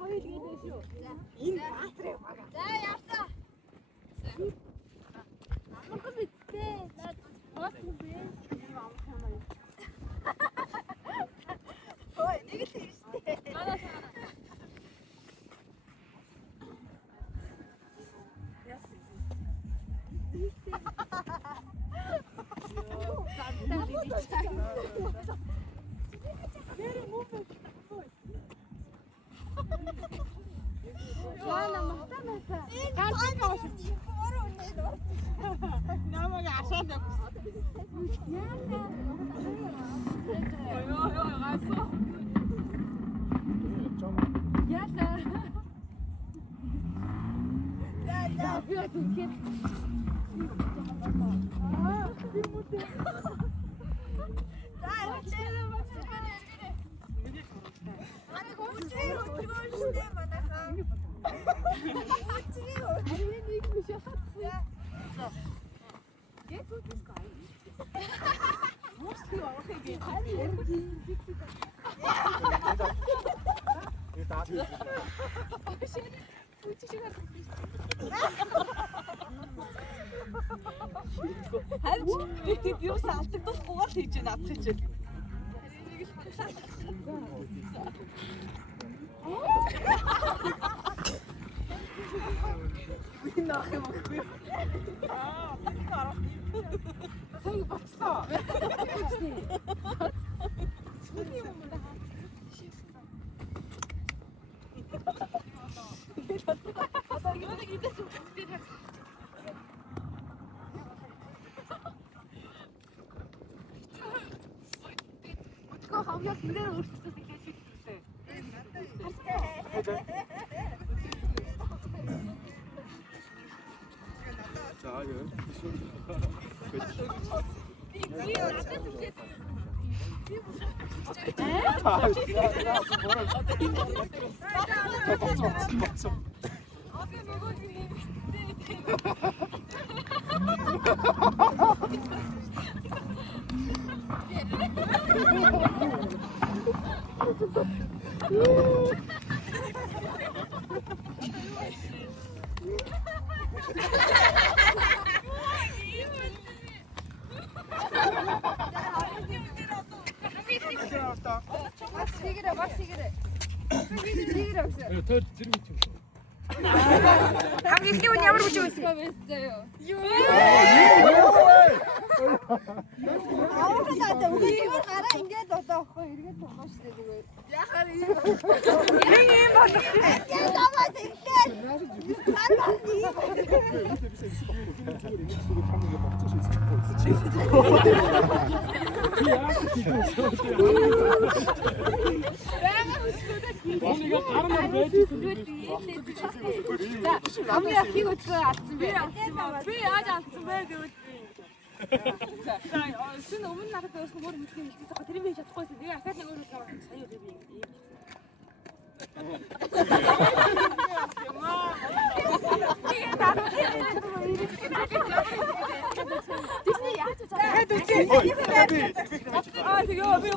Энэ баатрыг бага. За явсан. Амархан биттэй. Наад юм бэ? Амархан юм аа. Ой, нэг л юм шүү дээ. Манай Яна махтанаа. Ганц гош. Өөрөө үнэ нөө. Намайг асаад явсан. Яна. Йоо гасо. Яна. За би үгээд. Би мөдөө. За Ани хөөчрээ хөөчрөөштэй манайхаа. Хөөчрээ хөөч. Ари нэг биш яхаа. Get to this guy. What's he okay get? Харин бид юу ч алдагдуулахгүйгээр л хийж байна адах хийж. Би нах юм ахгүй. Би харах. Сайн боцлоо. Цүний юм байна. Одоо юу нэг идэх юм бэ? Өчгөө хавьяа тэнээр өөрчлөлт хийх хэрэгтэй. За яа. хамгийн их нь ямар хүч байсан бэ заяа. Аа үгээр гараа ингээд одоо ахгүй эргээд байгаа шүү дээ зүгээр. Яхаар юм болох юм. Тэгээд аваад ингээд. Хараа Хамгийн их өдрөө алдсан бэ? Би яаж алдсан бэ гэвэл за шинэ өмнө надад өөрсдөө өөр мэдээ хэлчихсэн байгаа. Тэр би чадахгүйсэн. Тэгээ ахаад нэг өөр сая би ийм. Тэсний яаж чаа. тэгээд үгүй. Тэгээ би